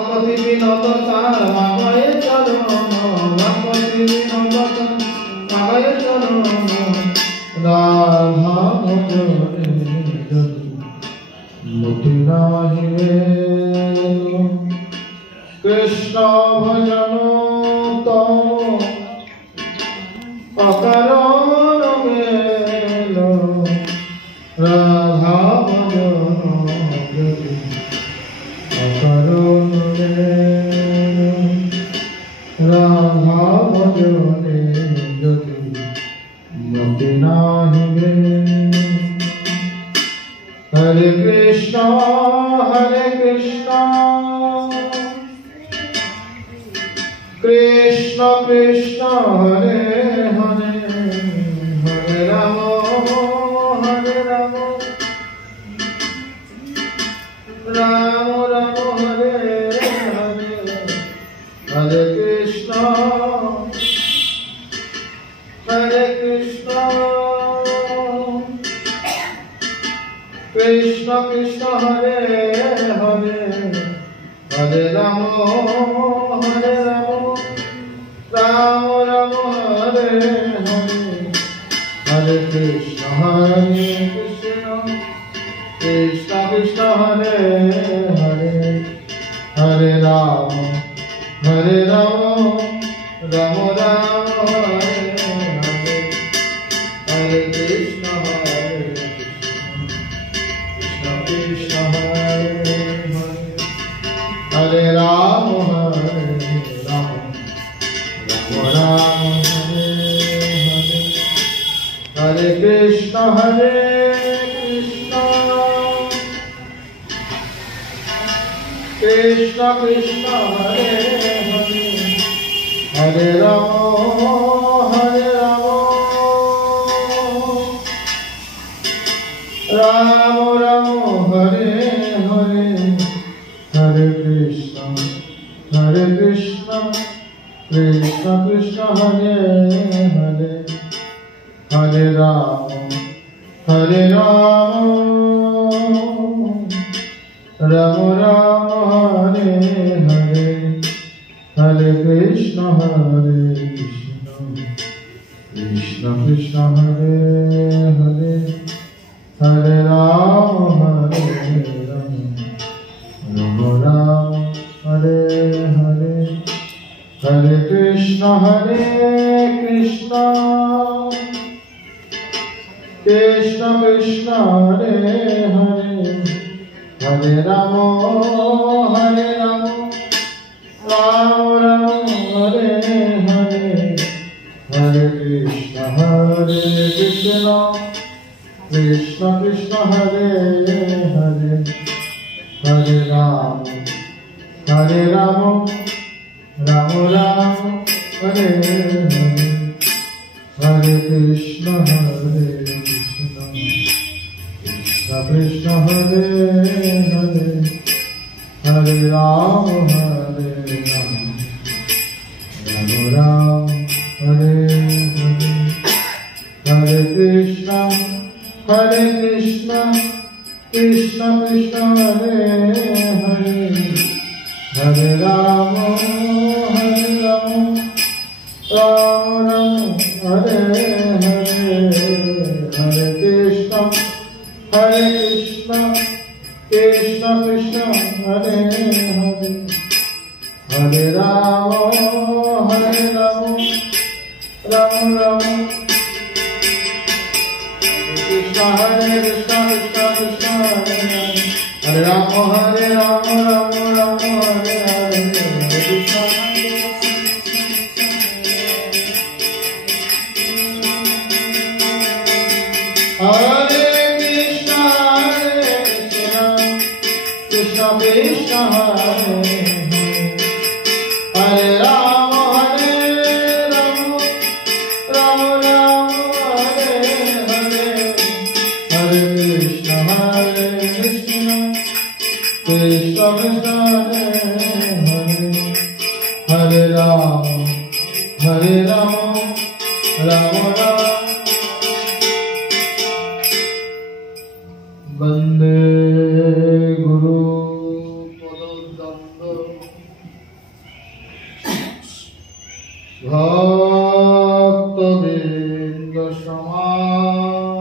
भगवती विनोदता मागय चरण भगवती विनोदता मागय चरण राधा भजने मति नाहि कृष्ण भजन तम अकारण मेल राधा भजन अकारण राधा भजने मति नाहि हरे कृष्णा कृष्ण कृष्ण हरे हरे हरे राम राम राम हरे हरे हरे कृष्ण कृष्ण कृष्ण हरे हरे हरे राम राम राम हरे हरे हरे कृष्ण कृष्ण कृष्ण हरे हरे हरे राम राम राम हरे हरे हरे कृष्ण कृष्ण हरे हरे राम राम हरे हरे हरे कृष्ण कृष्ण कृष्ण हरे हरे हरे राम राम राम हरे हरे हरे कृष्ण कृष्ण कृष्ण हरे हरे हरे राम राम राम हरे हरे हरे कृष्ण कृष्ण कृष्ण हरे हरे हरे राम राम हरे हरे हरे कृष्ण कृष्ण कृष्ण हरे हरे हरे राम राम राम हरे हरे हरे कृष्ण कृष्ण कृष्ण हरे हरे हरे राम राम राम हरे हरे हरे कृष्ण कृष्ण हरे हरे हरे राम राम हरे हरे हरे कृष्ण कृष्ण कृष्ण हरे हरे हरे राम राम राम हरे हरे हरे कृष्ण कृष्ण कृष्ण हरे हरे हरे राम राम राम कृष्ण हरे कृष्ण कृष्ण हरे हरे राम राम हरे हरे हरे कृष्ण हरे कृष्ण कृष्ण कृष्ण हरे हरे राम राम राम हरे हरे हरे कृष्ण कृष्ण कृष्ण हरे हरे हरे राम राम राम वंदे गुरु पदद्वंद ভক্তবৃন্দ সমান্বিতম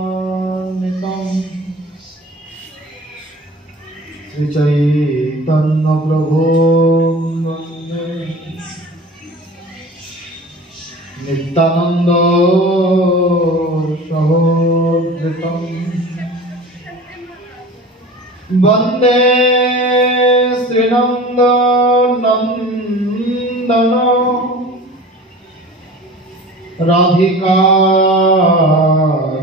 শ্রী চৈতন্য প্রভু বন্দে নিত্যানন্দ সহোদৃতম বন্দে শ্রীনন্দ নন্দন রাধিকা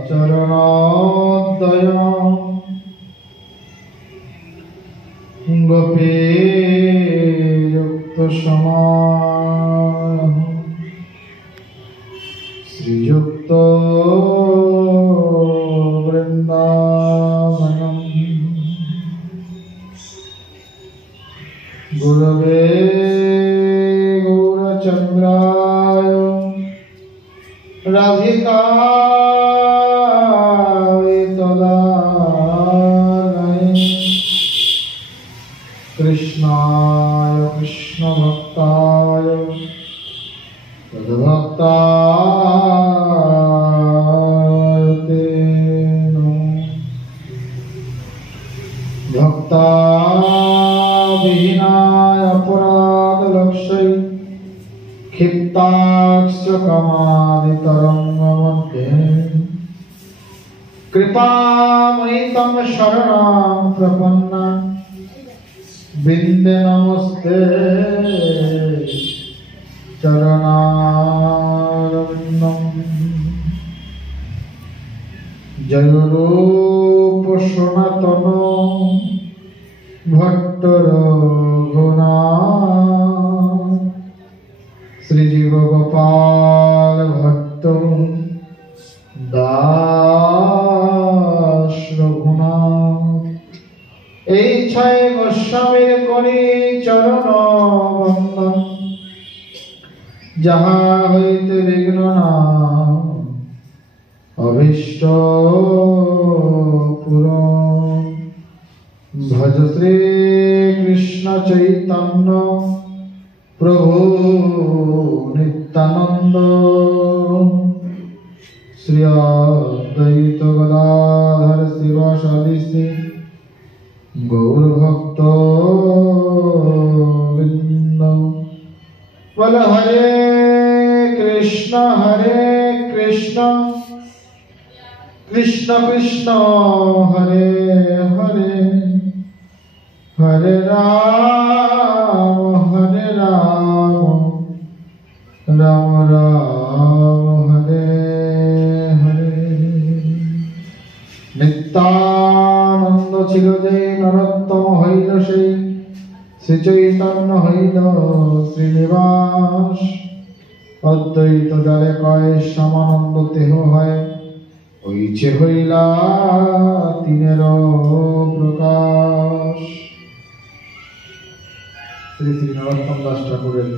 চরণোদয় গোপীযুক্ত সমারোহ শ্রীযুক্ত বৃন্দাবনম গুরবে গৌরচন্দ্রায় রাধিকায় তদালয়ে কৃষ্ণায় কৃষ্ণভক্তায় তদ্ভক্তায় তে নমঃ ভক্তাবিহীনায় অপরাধলক্ষ্যৈ ক্ষিপ্তাক্ষ কামাদিতরঙ্গমধ্যে কৃপাময়িতম শরণং প্রপন্না বিন্দে নমস্তে চরণারবিন্দম জয় রূপ সনাতন ভট্ট রঘুনাথ শ্রীজীব গোপাল ভট্ট দাস রঘুনাথ এই ছয় গোস্বামীর করি চরণ বন্দন যাহা হইতে বিঘ্ন না অভীষ্ট পূরণ ভজ শ্রী কৃষ্ণ চৈতন্য প্রভু নিত্যানন্দ শ্রী অদ্বৈত গদাধর শিবাসাদি শ্রী গৌর ভক্ত বৃন্দ বল হরে কৃষ্ণ কৃষ্ণ কৃষ্ণ হরে হরে হরে রাম রাম রাম হরে হরে নিত্যানন্দ ছিল যে নরোত্তম হইল সেই শ্রী চৈতন্য হইল শ্রীনিবাস অদ্বৈত যারে কয় সমানন্দ দেহ হয় ওইছে হইলা তিনের প্রকাশ। শ্রী শ্রী নরোত্তম দাস ঠাকুরের